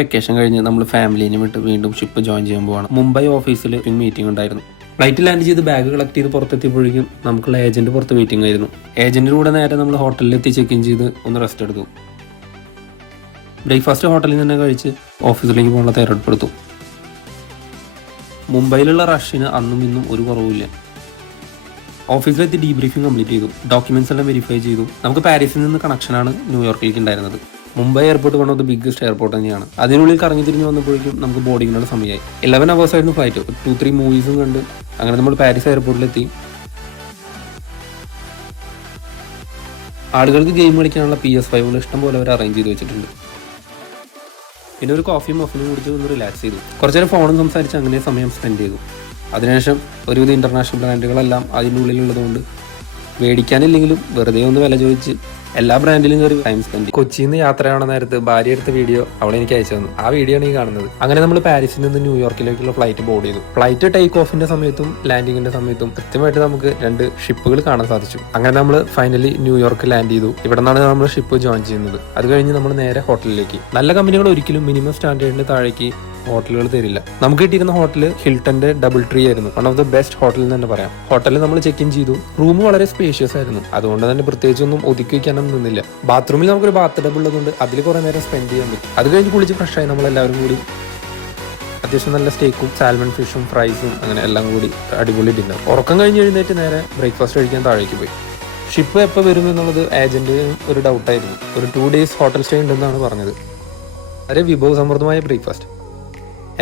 Vacation കഴിഞ്ഞ് നമ്മൾ ഫാമിലിനെ വിട്ട് വീണ്ടും ഷിപ്പ് ജോയിൻ ചെയ്യാൻ പോവാണ്. മുംബൈ ഓഫീസിൽ മീറ്റിംഗ് ഉണ്ടായിരുന്നു. ഫ്ലൈറ്റ് ലാൻഡ് ചെയ്ത് ബാഗ് കളക്ട് ചെയ്ത് പുറത്തെത്തിയപ്പോഴേക്കും നമുക്കുള്ള ഏജന്റ് പുറത്ത് വെയിറ്റിംഗ് ആയിരുന്നു. ഏജന്റിന്റെ കൂടെ നേരെ നമ്മൾ ഹോട്ടലിലെത്തി ചെക്ക് ഇൻ ചെയ്ത് ഒന്ന് റെസ്റ്റ് എടുത്തു. ബ്രേക്ക്ഫാസ്റ്റ് ഹോട്ടലിൽ തന്നെ കഴിച്ച് ഓഫീസിലേക്ക് പോകാനുള്ള തയ്യാറെടുപ്പെടുത്തു. മുംബൈയിലുള്ള റഷിന് അന്നും ഇന്നും ഒരു കുറവുമില്ല. ഓഫീസിലെത്തി ഡീബ്രീഫിംഗ് കംപ്ലീറ്റ് ചെയ്തു. ഡോക്യുമെന്റ്സ് എല്ലാം വെരിഫൈ ചെയ്തു. നമുക്ക് പാരീസിൽ നിന്ന് കണക്ഷനാണ് ന്യൂയോർക്കിലേക്ക് ഉണ്ടായിരുന്നത്. Mumbai airport one of the biggest airport തന്നെയാണ്. അതിനുള്ളിൽ കറങ്ങി തിരിഞ്ഞ് വന്നപ്പോഴേക്കും നമുക്ക് ബോർഡിങ്ങിനുള്ള സമയമായി. 11 hours ആയിരുന്നു ഫ്ലൈറ്റ്. 2-3 മൂവീസും കണ്ട് അങ്ങനെ നമ്മൾ പാരീസ് എയർപോർട്ടിലെത്തി. ആളുകൾക്ക് ഗെയിം കളിക്കാനുള്ള PS5 ഇഷ്ടം പോലെ അവർ അറേഞ്ച് ചെയ്ത് വെച്ചിട്ടുണ്ട്. പിന്നെ ഒരു കോഫിയും മഫിനും കുടിച്ച് ഒന്ന് റിലാക്സ് ചെയ്തു. കുറച്ചു നേരം ഫോണും സംസാരിച്ച് അങ്ങനെ സമയം സ്പെൻഡ് ചെയ്തു. അതിനുശേഷം ഒരുവിധ ഇന്റർനാഷണൽ ബ്രാൻഡുകളെല്ലാം അതിൻ്റെ ഉള്ളിലുള്ളതുകൊണ്ട് മേടിക്കാനില്ലെങ്കിലും വെറുതെ ഒന്ന് വില ചോദിച്ച് എല്ലാ ബ്രാൻഡിലും കയറി ടൈം സ്പെൻഡ്. കൊച്ചിയിൽ നിന്ന് യാത്രയാവുന്ന നേരത്ത് ഭാര്യ എടുത്ത വീഡിയോ അവളെ എനിക്ക് അയച്ചു തന്നു. ആ വീഡിയോ ആണ് ഈ കാണുന്നത്. അങ്ങനെ നമ്മൾ പാരീസിൽ നിന്ന് ന്യൂയോർക്കിലേക്കുള്ള ഫ്ലൈറ്റ് ബോർഡ് ചെയ്തു. ഫ്ലൈറ്റ് ടേക്ക് ഓഫിന്റെ സമയത്തും ലാൻഡിങ്ങിന്റെ സമയത്തും കൃത്യമായിട്ട് നമുക്ക് 2 ഷിപ്പുകൾ കാണാൻ സാധിച്ചു. അങ്ങനെ നമ്മൾ ഫൈനലി ന്യൂയോർക്ക് ലാൻഡ് ചെയ്തു. ഇവിടെ നിന്നാണ് നമ്മൾ ഷിപ്പ് ജോയിൻ ചെയ്യുന്നത്. അത് കഴിഞ്ഞ് നമ്മൾ നേരെ ഹോട്ടലിലേക്ക്. നല്ല കമ്പനികൾ ഒരിക്കലും മിനിമം സ്റ്റാൻഡേർഡിന് താഴേക്ക് ഹോട്ടലുകൾ തരില്ല. നമുക്ക് കിട്ടിയിരുന്ന ഹോട്ടൽ ഹിൽട്ടന്റെ ഡബിൾ ട്രീ ആയിരുന്നു. One of the best hotel എന്ന് തന്നെ പറയാം. ഹോട്ടലിൽ നമ്മൾ ചെക്ക് ഇൻ ചെയ്തു. റൂം വളരെ സ്പേഷ്യസ് ആയിരുന്നു. അതുകൊണ്ട് തന്നെ പ്രത്യേകിച്ചൊന്നും ഒതുക്കി വയ്ക്കാനൊന്നും നിന്നില്ല. ബാത്റൂമിൽ നമുക്കൊരു ബാത്ത് ടബ് ഉള്ളതുകൊണ്ട് അതിൽ കുറെ നേരം സ്പെൻഡ് ചെയ്യാൻ പറ്റും. അത് കഴിഞ്ഞ് കുളിച്ച് ഫ്രഷായി നമ്മൾ എല്ലാവരും കൂടി അത്യാവശ്യം നല്ല സ്റ്റേക്കും സാൽമൺ ഫിഷും ഫ്രൈസും അങ്ങനെ എല്ലാം കൂടി അടിപൊളി ഡിന്നർ. ഉറക്കം കഴിഞ്ഞ് എഴുന്നേറ്റ് നേരെ ബ്രേക്ക്ഫാസ്റ്റ് കഴിക്കാൻ താഴേക്ക് പോയി. ഷിപ്പ് എപ്പോൾ വരും എന്നുള്ളത് ഏജന്റ് ഒരു ഡൗട്ടായിരുന്നു. ഒരു 2 days ഹോട്ടൽ സ്റ്റേ ഉണ്ടെന്നാണ് പറഞ്ഞത്. വളരെ വിഭവസമൃദ്ധമായ ബ്രേക്ക്ഫാസ്റ്റ്.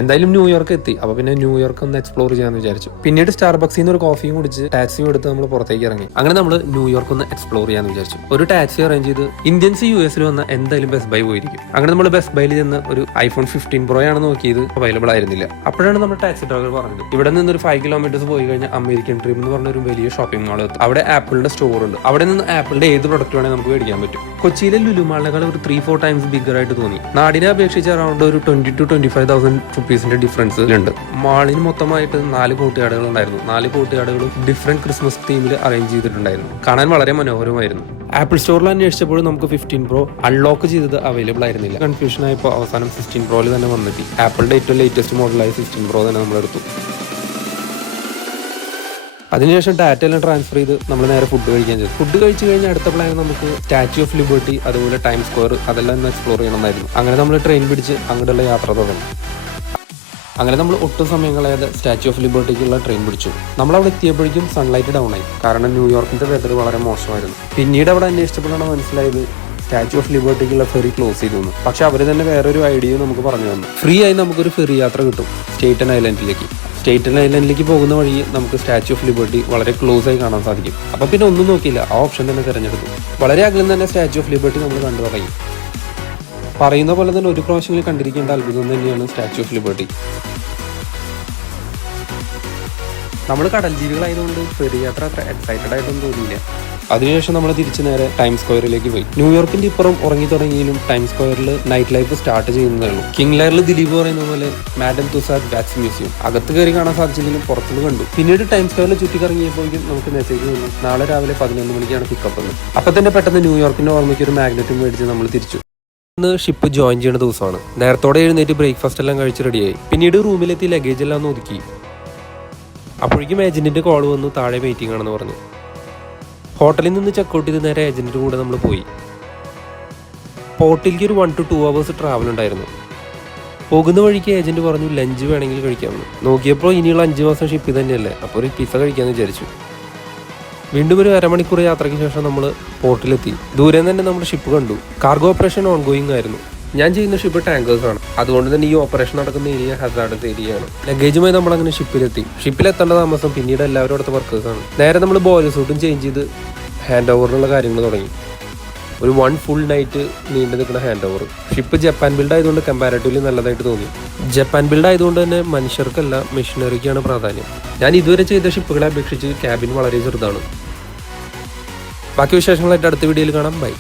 എന്തായാലും ന്യൂയോർക്ക് എത്തി. അപ്പോൾ പിന്നെ ന്യൂയോർക്ക് ഒന്ന് എക്സ്പ്ലോർ ചെയ്യാമെന്ന് വിചാരിച്ചു. പിന്നീട് സ്റ്റാർബക്സിൽ നിന്ന് ഒരു കോഫിയും കുടിച്ച് ടാക്സിയും എടുത്ത് നമ്മൾ പുറത്തേക്ക് ഇറങ്ങി. അങ്ങനെ നമ്മൾ ന്യൂയോർക്ക് ഒന്ന് എക്സ്പ്ലോർ ചെയ്യാമെന്ന് വിചാരിച്ചു. ഒരു ടാക്സി അറേഞ്ച് ചെയ്ത് ഇന്ത്യൻസ് US വന്ന എന്തായാലും ബെസ്റ്റ് ബൈ പോയിരിക്കും. അങ്ങനെ നമ്മൾ ബെസ്റ്റ് ബൈയിൽ ചെന്ന് ഒരു iPhone 15 Pro ആണ് നോക്കിയത്. അവൈലബിൾ ആയിരുന്നില്ല. അപ്പോഴാണ് നമ്മുടെ ടാക്സി ഡ്രൈവർ പറഞ്ഞത് ഇവിടെ നിന്ന് ഒരു 5 kilometers പോയി കഴിഞ്ഞാൽ അമേരിക്കൻ ഡ്രീം എന്ന് പറഞ്ഞ ഒരു വലിയ ഷോപ്പിംഗ് മാൾ എത്തും. അവിടെ ആപ്പിളിന്റെ സ്റ്റോർ ഉണ്ട്. അവിടെ നിന്ന് ആപ്പിളിന്റെ ഏത് പ്രൊഡക്റ്റ് വേണമെങ്കിൽ നമുക്ക് മേടിക്കാൻ പറ്റും. കൊച്ചിയിലെ ലുലു മാളിനേക്കാൾ ഒരു 3-4 times ബിഗർ ആയിട്ട് തോന്നി. നാടിനെ അപേക്ഷിച്ച് അറൗണ്ട് ഒരു 20,000 to 25,000 rupees ഡിഫറൻസ് ഉണ്ട്. മാളിന് മൊത്തമായിട്ട് 4 കോട്ടിയാടുകൾ ഉണ്ടായിരുന്നു. 4 കോട്ടിയാടുകളും ഡിഫറെന്റ് ക്രിസ്മസ് തീമിൽ അറേഞ്ച് ചെയ്തിട്ടുണ്ടായിരുന്നു. കാണാൻ വളരെ മനോഹരമായിരുന്നു. ആപ്പിൾ സ്റ്റോറിൽ അന്വേഷിച്ചപ്പോൾ നമുക്ക് 15 Pro അൺലോക്ക് ചെയ്തത് അവൈലബിൾ ആയിരുന്നില്ല. കൺഫ്യൂഷൻ ആയപ്പോൾ അവസാനം 16 Proയിൽ തന്നെ വന്നെത്തി. ആപ്പിളിന്റെ ഏറ്റവും ലേറ്റസ്റ്റ് മോഡലായ 16 Pro തന്നെ നമ്മൾ എടുത്തു. അതിനുശേഷം ഡാറ്റ എല്ലാം ട്രാൻസ്ഫർ ചെയ്ത് നമ്മൾ നേരെ ഫുഡ് കഴിക്കാൻ ചെയ്തു. ഫുഡ് കഴിച്ചു കഴിഞ്ഞാൽ അടുത്ത പ്ലാൻ നമുക്ക് സ്റ്റാച്യു ഓഫ് ലിബർട്ടി അതുപോലെ ടൈം സ്ക്വയർ അതെല്ലാം ഒന്ന് എക്സ്പ്ലോർ ചെയ്യണമെന്നായിരുന്നു. അങ്ങനെ നമ്മൾ ട്രെയിൻ പിടിച്ച് അങ്ങോട്ടുള്ള യാത്ര തുടങ്ങി. അങ്ങനെ നമ്മൾ ഒട്ടും സമയം കളയാതെ സ്റ്റാച്യു ഓഫ് ലിബർട്ടിക്കുള്ള ട്രെയിൻ പിടിച്ചു. നമ്മൾ അവിടെ എത്തിയപ്പോഴേക്കും സൺലൈറ്റ് ഡൗൺ ആയി. കാരണം ന്യൂയോർക്കിന്റെ വെതർ വളരെ മോശമായിരുന്നു. പിന്നീട് അവിടെ അന്വേഷിച്ചപ്പോഴാണ് മനസ്സിലായത് സ്റ്റാച്യു ഓഫ് ലിബർട്ടിക്കുള്ള ഫെറി ക്ലോസ് ചെയ്തു. പക്ഷെ അവർ തന്നെ വേറൊരു ഐഡിയ നമുക്ക് പറഞ്ഞു തന്നു. ഫ്രീ ആയി നമുക്കൊരു ഫെറി യാത്ര കിട്ടും സ്റ്റേറ്റൻ ഐലൻഡിലേക്ക്. സ്റ്റേറ്റൻ ഐലൻഡിലേക്ക് പോകുന്ന വഴി നമുക്ക് സ്റ്റാച്യു ഓഫ് ലിബർട്ടി വളരെ ക്ലോസ് ആയി കാണാൻ സാധിക്കും. അപ്പം പിന്നെ ഒന്നും നോക്കിയില്ല, ആ ഓപ്ഷൻ തന്നെ തിരഞ്ഞെടുത്തു. വളരെ അകലം തന്നെ സ്റ്റാച്യു ഓഫ് ലിബർട്ടി നമ്മൾ കണ്ടു തുടങ്ങി. പറയുന്ന പോലെ തന്നെ ഒരു പ്രാവശ്യം കണ്ടിരിക്കേണ്ട അത്ഭുതം തന്നെയാണ് സ്റ്റാച്യു ഓഫ് ലിബർട്ടി. നമ്മൾ കടൽ ജീവികളായതുകൊണ്ട് ഫെറി യാത്ര അത്ര എക്സൈറ്റഡ് ആയിട്ടൊന്നും തോന്നിയില്ല. അതിനുശേഷം നമ്മൾ തിരിച്ചു നേരെ ടൈം സ്ക്വയറിലേക്ക് പോയി. ന്യൂയോർക്കിന്റെ ഇപ്പുറം ഉറങ്ങി തുടങ്ങിയാലും ടൈം സ്ക്വയറിൽ നൈറ്റ് ലൈഫ് സ്റ്റാർട്ട് ചെയ്യുന്നതേ ഉള്ളൂ. കിങ് ലെയറിൽ ദിലീപ് പറയുന്ന പോലെ മാഡം തുസാദ് വാക്സ് മ്യൂസിയം അകത്ത് കയറി കാണാൻ സാധിച്ചെങ്കിലും പുറത്തുനിന്ന് കണ്ടു. പിന്നീട് ടൈം സ്ക്വയറിൽ ചുറ്റിക്കറങ്ങിയപ്പോഴേക്കും നമുക്ക് മെസ്സേജ് വന്നു നാളെ രാവിലെ 11 മണിക്കാണ് പിക്കപ്പ് എന്ന്. അപ്പം തന്നെ പെട്ടെന്ന് ന്യൂയോർക്കിന്റെ ഓർമ്മയ്ക്ക് ഒരു മാഗ്നറ്റും മേടിച്ച് നമ്മൾ തിരിച്ചു. ഇന്ന് ഷിപ്പ് ജോയിൻ ചെയ്യുന്ന ദിവസമാണ്. നേരത്തോടെ എഴുന്നേറ്റ് ബ്രേക്ക്ഫാസ്റ്റ് എല്ലാം കഴിച്ച് റെഡിയായി. പിന്നീട് റൂമിലെത്തി ലഗേജ് എല്ലാം ഒന്ന് ഒതുക്കി. അപ്പോഴേക്കും ഏജന്റിന്റെ കോൾ വന്നു, താഴെ വെയിറ്റിംഗ് ആണെന്ന് പറഞ്ഞു. ഹോട്ടലിൽ നിന്ന് ചെക്കൗട്ട് ചെയ്ത് നേരെ ഏജന്റിന്റെ കൂടെ നമ്മൾ പോയി. പോർട്ടിലേക്ക് ഒരു 1 to 2 hours ട്രാവൽ ഉണ്ടായിരുന്നു. പോകുന്ന വഴിക്ക് ഏജന്റ് പറഞ്ഞു ലഞ്ച് വേണമെങ്കിൽ കഴിക്കാമെന്ന്. നോക്കിയപ്പോൾ ഇനിയുള്ള 5 മാസം ഷിപ്പ് തന്നെയല്ലേ, അപ്പോൾ ഒരു പിസ്സ കഴിക്കാമെന്ന് വിചാരിച്ചു. വീണ്ടും ഒരു 1/2 മണിക്കൂർ യാത്രയ്ക്ക് ശേഷം നമ്മൾ പോർട്ടിലെത്തി. ദൂരെ തന്നെ നമ്മുടെ ഷിപ്പ് കണ്ടു. കാർഗോ ഓപ്പറേഷൻ ഓൺഗോയിങ് ആയിരുന്നു. ഞാൻ ചെയ്യുന്ന ഷിപ്പ് ടാങ്കേഴ്സ് ആണ്. അതുകൊണ്ട് തന്നെ ഈ ഓപ്പറേഷൻ നടക്കുന്ന ഏരിയ ഹസാർഡസ് ഏരിയയാണ്. ലഗേജുമായി നമ്മൾ അങ്ങനെ ഷിപ്പിലെത്തി. ഷിപ്പിലെത്തേണ്ട താമസം പിന്നീട് എല്ലാവരും അടുത്ത വർക്കേഴ്സാണ്. നേരെ നമ്മൾ ബോയിലർ സൂട്ടും ചേഞ്ച് ചെയ്ത് ഹാൻഡ് ഓവറിനുള്ള കാര്യങ്ങൾ തുടങ്ങി. ഒരു 1 full night നീണ്ടു നിൽക്കുന്ന hand over. Ship Japan build ആയതുകൊണ്ട് കമ്പാരിറ്റീവ്ലി നല്ലതായിട്ട് തോന്നി. ജപ്പാൻ ബിൽഡ് ആയതുകൊണ്ട് തന്നെ മനുഷ്യർക്കല്ല മെഷീനറിക്കാണ് പ്രാധാന്യം. ഞാൻ ഇതുവരെ ചെയ്ത ഷിപ്പുകളെ അപേക്ഷിച്ച് ക്യാബിൻ വളരെ ചെറുതാണ്. ബാക്കി വിശേഷങ്ങളായിട്ട് അടുത്ത വീഡിയോയിൽ കാണാം. ബൈ.